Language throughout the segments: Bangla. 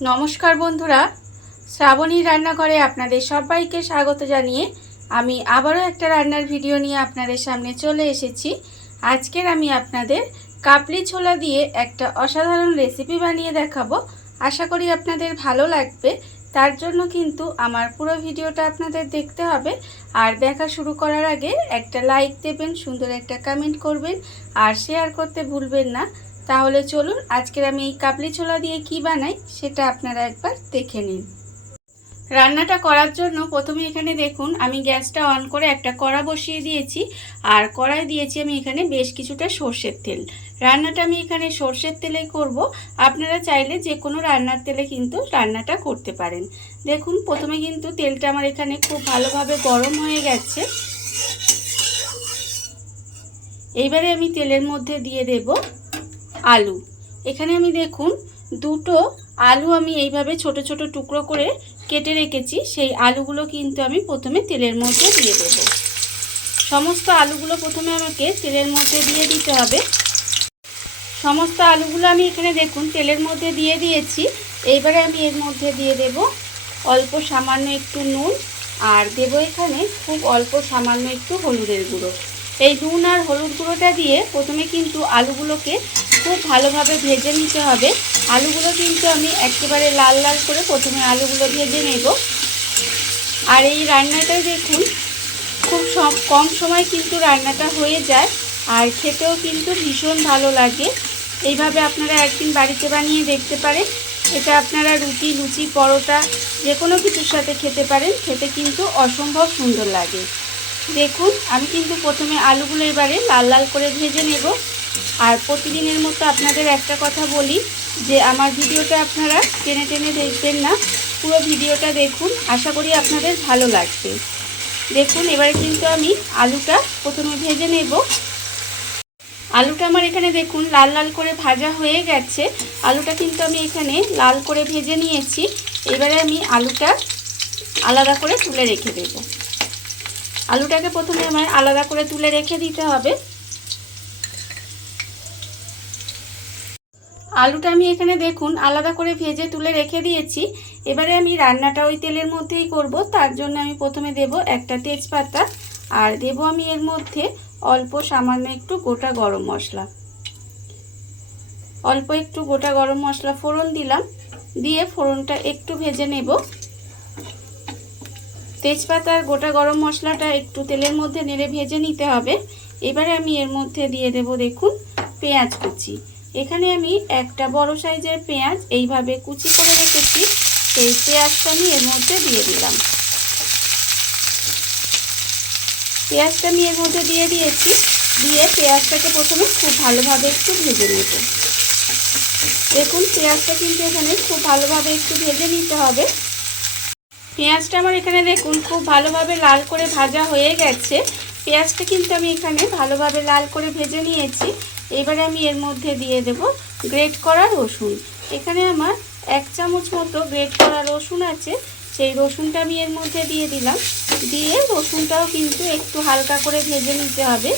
নমস্কার বন্ধুরা, শ্রাবণী রান্নাঘরে আপনাদের সবাইকে স্বাগত জানিয়ে আমি আবারও একটা রান্নার ভিডিও নিয়ে আপনাদের সামনে চলে এসেছি। আজকের আমি আপনাদের কাবলি ছোলা দিয়ে একটা অসাধারণ রেসিপি বানিয়ে দেখাবো। আশা করি আপনাদের ভালো লাগবে। তার জন্য কিন্তু আমার পুরো ভিডিওটা আপনাদের দেখতে হবে। আর দেখা শুরু করার আগে একটা লাইক দেবেন, সুন্দর একটা কমেন্ট করবেন আর শেয়ার করতে ভুলবেন না। তাহলে চলুন আজকের আমি এই কাবলি ছোলা দিয়ে কি বানাই সেটা আপনারা একবার দেখে নিন। রান্নাটা করার জন্য প্রথমে এখানে দেখুন আমি গ্যাসটা অন করে একটা কড়া বসিয়ে দিয়েছি। আর কড়াই দিয়েছি আমি এখানে বেশ কিছুটা সর্ষের তেল। রান্নাটা আমি এখানে সর্ষের তেলেই করব। আপনারা চাইলে যে কোনো রান্নার তেলে কিন্তু রান্নাটা করতে পারেন। দেখুন প্রথমে কিন্তু তেলটা আমার এখানে খুব ভালোভাবে গরম হয়ে গেছে। এইবারে আমি তেলের মধ্যে দিয়ে দেব আলু। এখানে আমি দেখুন দুটো আলু আমি এইভাবে ছোট ছোট টুকরো করে কেটে রেখেছি। সেই আলুগুলো কিন্তু আমি প্রথমে তেলের মধ্যে দিয়ে দেব। সমস্ত আলুগুলো প্রথমে আমাকে তেলের মধ্যে দিয়ে দিতে হবে। সমস্ত আলুগুলো আমি এখানে দেখুন তেলের মধ্যে দিয়ে দিয়েছি। এইবারে আমি এর মধ্যে দিয়ে দেব অল্প সামান্য একটু নুন, আর দেব এখানে খুব অল্প সামান্য একটু হলুদের গুঁড়ো। এই নুন আর হলুদ গুঁড়োটা দিয়ে প্রথমে কিন্তু আলুগুলোকে খুব ভালোভাবে ভেজে নিতে হবে। আলুগুলো কিন্তু আমি একেবারে লাল লাল করে প্রথমে আলুগুলো ভেজে নেব। আর এই রান্নাটা দেখুন খুব কম সময় কিন্তু রান্নাটা হয়ে যায়, আর খেতেও কিন্তু ভীষণ ভালো লাগে। এইভাবে আপনারা একদিন বাড়িতে বানিয়ে দেখতে পারেন। এটা আপনারা রুটি, লুচি, পরোটা যে কোনো কিছুর সাথে খেতে পারেন। খেতে কিন্তু অসম্ভব সুন্দর লাগে। দেখুন আমি কিন্তু প্রথমে আলুগুলো এবারে লাল লাল করে ভেজে নেব। আর প্রতিদিনের মতো আপনাদের একটা কথা বলি যে আমার ভিডিওটা আপনারা টেনে টেনে দেখবেন না, পুরো ভিডিওটা দেখুন, আশা করি আপনাদের ভালো লাগবে। দেখুন এবারে কিন্তু আমি আলুটা প্রথমে ভেজে নেব। আলুটা আমার এখানে দেখুন লাল লাল করে ভাজা হয়ে গেছে। আলুটা কিন্তু আমি এখানে লাল করে ভেজে নিয়েছি। এবারে আমি আলুটা আলাদা করে তুলে রেখে দেব। আলুটাকে প্রথমে আমার আলাদা করে তুলে রেখে দিতে হবে। আলুটা আমি এখানে দেখুন আলাদা করে ভেজে তুলে রেখে দিয়েছি। এবারে আমি রান্নাটা ওই তেলের মধ্যেই করব। তার জন্য আমি প্রথমে দেব একটা তেজপাতা, আর দেব আমি এর মধ্যে অল্প সামান্য একটু গোটা গরম মশলা। অল্প একটু গোটা গরম মশলা ফোড়ন দিলাম, দিয়ে ফোড়নটা একটু ভেজে নেব। তেজপাতা আর গোটা গরম মশলাটা একটু তেলের মধ্যে নেড়ে ভেজে নিতে হবে। এবারে আমি এর মধ্যে দিয়ে দেব দেখুন পেঁয়াজ কুচি। এখানে আমি একটা বড় সাইজের পেঁয়াজ এইভাবে কুচি করে রেখেছি, সেই পেঁয়াজটা আমি এর মধ্যে দিয়ে দিলাম। পেঁয়াজটা আমি এর মধ্যে দিয়ে দিয়েছি। দিয়ে পেঁয়াজটাকে প্রথমে খুব ভালোভাবে একটু ভেজে নেব। দেখুন পেঁয়াজটা কিন্তু এখানে খুব ভালোভাবে একটু ভেজে নিতে হবে। পেঁয়াজটা আমার এখানে দেখুন খুব ভালোভাবে লাল করে ভাজা হয়ে গেছে। পেঁয়াজটা কিন্তু আমি এখানে ভালোভাবে লাল করে ভেজে নিয়েছি। এবারে আমি এর মধ্যে দিয়ে দেব গ্রেট করা রসুন। এখানে আমার 1 চামচ মতো গ্রেট করা রসুন আছে, সেই রসুনটা আমি এর মধ্যে দিয়ে দিলাম। দিয়ে রসুনটাও কিন্তু একটু হালকা করে ভেজে নিতে হবে,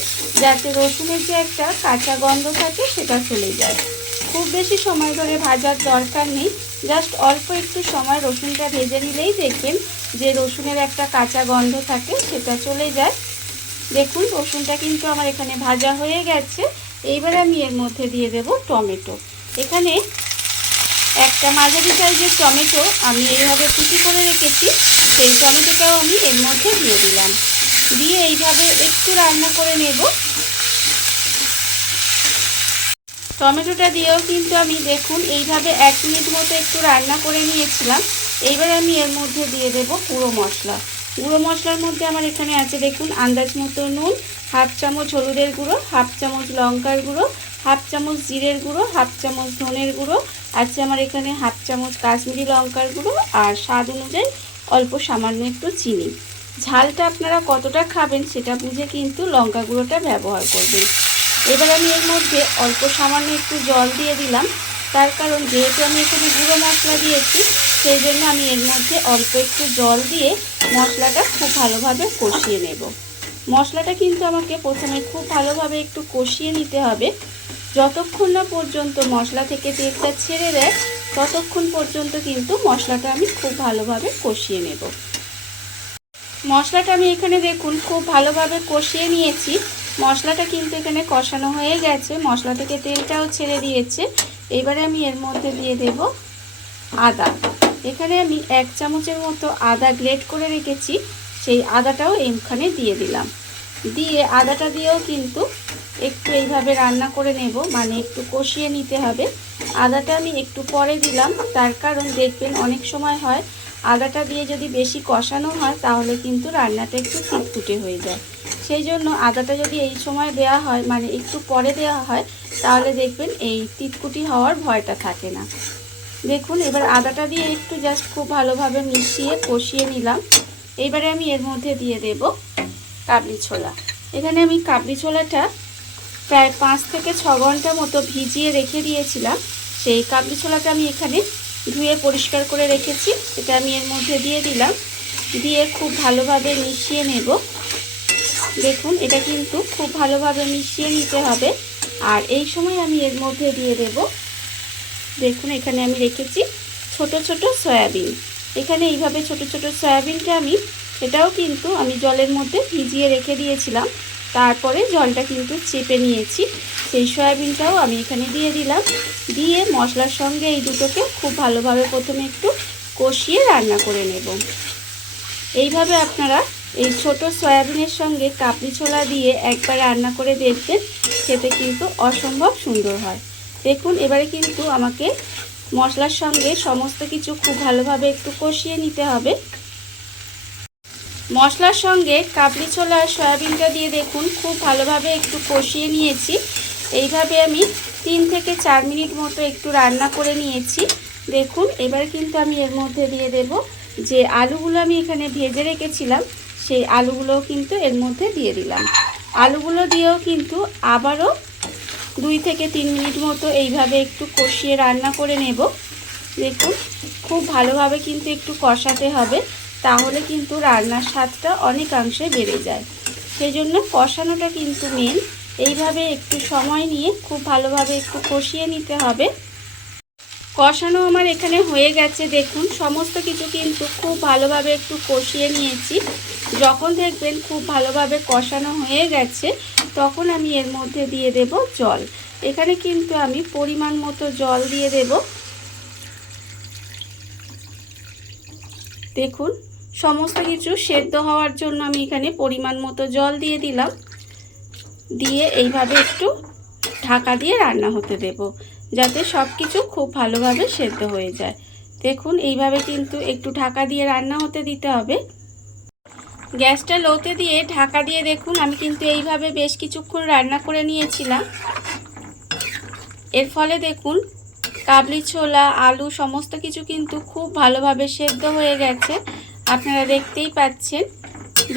যাতে রসুনের যে একটা কাঁচা গন্ধ থাকে সেটা চলে যায়। খুব বেশি সময় ধরে ভাজার দরকার নেই, জাস্ট অল্প একটু সময় রসুনটা ভেজে নিলেই দেখবেন যে রসুনের একটা কাঁচা গন্ধ থাকে সেটা চলে যায়। দেখুন রসুনটা কিন্তু আমার এখানে ভাজা হয়ে গেছে। এইবারে আমি এর মধ্যে দিয়ে দেব টমেটো। এখানে একটা মাঝারি সাইজের টমেটো আমি এইভাবে কুচি করে রেখেছি, সেই টমেটোটাও আমি এর মধ্যে দিয়ে দিলাম। দিয়ে এইভাবে একটু রান্না করে নেব। টমেটোটা দিয়েও কিন্তু আমি দেখুন এইভাবে 1 মিনিট মতো একটু রান্না করে নিয়েছিলাম। এইবার আমি এর মধ্যে দিয়ে দেব গুঁড়ো মশলা। গুঁড়ো মশলার মধ্যে আমার এখানে আছে দেখুন আন্দাজ মতো নুন, 1/2 চামচ হলুদের গুঁড়ো, 1/2 চামচ লঙ্কার গুঁড়ো, 1/2 চামচ জিরের গুঁড়ো, 1/2 চামচ ধনের গুঁড়ো আছে আমার এখানে, 1/2 চামচ কাশ্মীরি লঙ্কার গুঁড়ো, আর স্বাদ অনুযায়ী অল্প সামান্য একটু চিনি। ঝালটা আপনারা কতটা খাবেন সেটা বুঝে কিন্তু লঙ্কা গুঁড়োটা ব্যবহার করবেন। এবার আমি এর মধ্যে অল্প সামান্য একটু জল দিয়ে দিলাম। তার কারণ যেহেতু আমি এখানে গুঁড়ো মশলা দিয়েছি, সেই জন্য আমি এর মধ্যে অল্প একটু জল দিয়ে মশলাটা খুব ভালোভাবে কষিয়ে নেব। মশলাটা কিন্তু আমাকে প্রথমে খুব ভালোভাবে একটু কষিয়ে নিতে হবে। যতক্ষণ না পর্যন্ত মশলা থেকে তেলটা ছেড়ে দেয় ততক্ষণ পর্যন্ত কিন্তু মশলাটা আমি খুব ভালোভাবে কষিয়ে নেব। মশলাটা আমি এখানে দেখুন খুব ভালোভাবে কষিয়ে নিয়েছি। মশলাটা কিন্তু এখানে কষানো হয়ে গেছে, মশলা থেকে তেলটাও ছেড়ে দিয়েছে। এবারে আমি এর মধ্যে দিয়ে দেব আদা। এখানে আমি 1 চামচের মতো আদা গ্রেট করে রেখেছি, সেই আদাটাও এখানে দিয়ে দিলাম। দিয়ে আদাটা দিয়েও কিন্তু একটু এইভাবে রান্না করে নেব, মানে একটু কষিয়ে নিতে হবে। আদাটা আমি একটু পরে দিলাম, তার কারণ দেখবেন অনেক সময় হয় আদাটা দিয়ে যদি বেশি কষানো হয় তাহলে কিন্তু রান্নাটা একটু ফুটফুটে হয়ে যায়। সেই জন্য আদাটা যদি এই সময় দেওয়া হয়, মানে একটু পরে দেওয়া হয়, তাহলে দেখবেন এই তিতকুটি হওয়ার ভয়টা থাকে না। দেখুন এবার আদাটা দিয়ে একটু জাস্ট খুব ভালোভাবে মিশিয়ে কষিয়ে নিলাম। এবারে আমি এর মধ্যে দিয়ে দেব কাবলি ছোলা। এখানে আমি কাবলি ছোলাটা প্রায় 5 থেকে 6 ঘন্টা মতো ভিজিয়ে রেখে দিয়েছিলাম। সেই কাবলি ছোলাটা আমি এখানে ধুয়ে পরিষ্কার করে রেখেছি, এটা আমি এর মধ্যে দিয়ে দিলাম। দিয়ে খুব ভালোভাবে মিশিয়ে নেব। দেখুন এটা কিন্তু খুব ভালোভাবে মিশিয়ে নিতে হবে। আর এই সময় আমি এর মধ্যে দিয়ে দেব, দেখুন এখানে আমি রেখেছি ছোট ছোট সয়াবিন। এখানে এইভাবে ছোট ছোট সয়াবিনটা এটাও কিন্তু আমি জলের মধ্যে ভিজিয়ে রেখে দিয়েছিলাম, তারপরে জলটা কিন্তু চেপে নিয়েছি। সেই সয়াবিনটাও আমি এখানে দিয়ে দিলাম। দিয়ে মশলার সঙ্গে এই দুটোকে খুব ভালোভাবে প্রথমে একটু কষিয়ে রান্না করে নেব। এইভাবে আপনারা এই ছোট সয়াবিনের সঙ্গে কাবলি ছোলা দিয়ে একবার রান্না করে দেখবেন, খেতে কিন্তু অসম্ভব সুন্দর হয়। দেখুন এবারে কিন্তু আমাকে মশলার সঙ্গে সমস্ত কিছু খুব ভালোভাবে একটু কষিয়ে নিতে হবে। মশলার সঙ্গে কাবলি ছোলা আর সয়াবিনটা দিয়ে দেখুন খুব ভালোভাবে একটু কষিয়ে নিয়েছি। এইভাবে আমি 3 থেকে 4 মিনিট মতো একটু রান্না করে নিয়েছি। দেখুন এবার কিন্তু আমি এর মধ্যে দিয়ে দেব যে আলুগুলো আমি এখানে ভেজে রেখেছিলাম, সেই আলুগুলোও কিন্তু এর মধ্যে দিয়ে দিলাম। আলুগুলো দিয়েও কিন্তু আবারও 2 থেকে 3 মিনিট মতো এইভাবে একটু কষিয়ে রান্না করে নেব। দেখুন খুব ভালোভাবে কিন্তু একটু কষাতে হবে, তাহলে কিন্তু রান্নার স্বাদটা অনেকাংশে বেড়ে যায়। সেই জন্য কষানোটা কিন্তু মেন। এইভাবে একটু সময় নিয়ে খুব ভালোভাবে একটু কষিয়ে নিতে হবে। কষানো আমার এখানে হয়ে গেছে। দেখুন সমস্ত কিছু কিন্তু খুব ভালোভাবে একটু কষিয়ে নিয়েছি। যখন দেখবেন খুব ভালোভাবে কষানো হয়ে গেছে তখন আমি এর মধ্যে দিয়ে দেব জল। এখানে কিন্তু আমি পরিমাণ মতো জল দিয়ে দেব। দেখুন সমস্ত কিছু সেদ্ধ হওয়ার জন্য আমি এখানে পরিমাণ মতো জল দিয়ে দিলাম। দিয়ে এইভাবে একটু ঢাকা দিয়ে রান্না হতে দেব, যাতে সব কিছু খুব ভালোভাবে সেদ্ধ হয়ে যায়। দেখুন এইভাবে কিন্তু একটু ঢাকা দিয়ে রান্না হতে দিতে হবে। গ্যাসটা লোতে দিয়ে ঢাকা দিয়ে দেখুন আমি কিন্তু এইভাবে বেশ কিছুক্ষণ রান্না করে নিয়েছিলাম। এর ফলে দেখুন কাবলি ছোলা আলু সমস্ত কিছু কিন্তু খুব ভালোভাবে সেদ্ধ হয়ে গেছে, আপনারা দেখতেই পাচ্ছেন।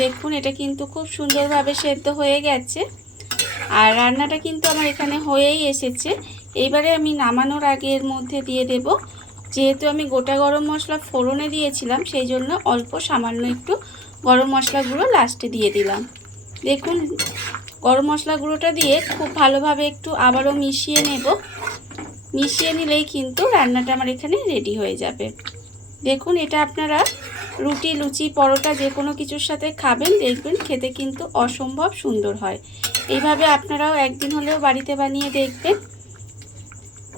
দেখুন এটা কিন্তু খুব সুন্দরভাবে সেদ্ধ হয়ে গেছে আর রান্নাটা কিন্তু আমার এখানে হয়েই এসেছে। এইবারে আমি নামানোর আগে এর মধ্যে দিয়ে দেব, যেহেতু আমি গোটা গরম মশলা ফোড়নে দিয়েছিলাম সেই জন্য অল্প সামান্য একটু গরম মশলা গুঁড়ো লাস্টে দিয়ে দিলাম। দেখুন গরম মশলা গুঁড়োটা দিয়ে খুব ভালোভাবে একটু আবারও মিশিয়ে নেব। মিশিয়ে নিলেই কিন্তু রান্নাটা আমার এখানে রেডি হয়ে যাবে। দেখুন এটা আপনারা রুটি লুচি পরোটা যে কোনো কিছুর সাথে খাবেন, দেখবেন খেতে কিন্তু অসম্ভব সুন্দর হয়। এইভাবে আপনারাও একদিন হলেও বাড়িতে বানিয়ে দেখবেন।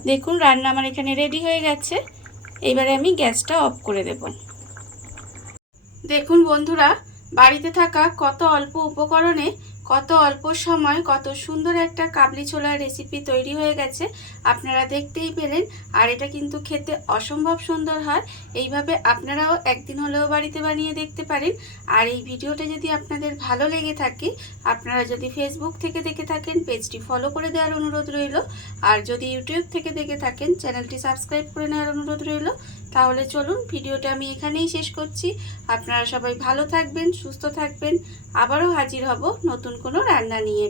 দেখুন রান্না আমার এখানে রেডি হয়ে গেছে। এবারে আমি গ্যাসটা অফ করে দেব। দেখুন বন্ধুরা, বাড়িতে থাকা কত অল্প উপকরণে কত অল্প সময় কত সুন্দর একটা কাবলি ছোলার রেসিপি তৈরি হয়ে গেছে, আপনারা দেখতেই পেলেন। আর এটা কিন্তু খেতে অসম্ভব সুন্দর হয়। এইভাবে আপনারাও একদিন হলেও বাড়িতে বানিয়ে দেখতে পারেন। আর এই ভিডিওটা যদি আপনাদের ভালো লেগে থাকে, আপনারা যদি ফেসবুক থেকে দেখে থাকেন পেজটি ফলো করে দেওয়ার অনুরোধ রইল। আর যদি ইউটিউব থেকে দেখে থাকেন চ্যানেলটি সাবস্ক্রাইব করে নেওয়ার অনুরোধ রইল। তাহলে চলুন ভিডিওটা আমি এখানেই শেষ করছি। আপনারা সবাই ভালো থাকবেন, সুস্থ থাকবেন। আবারও হাজির হব নতুন কোনো রান্না নিয়ে।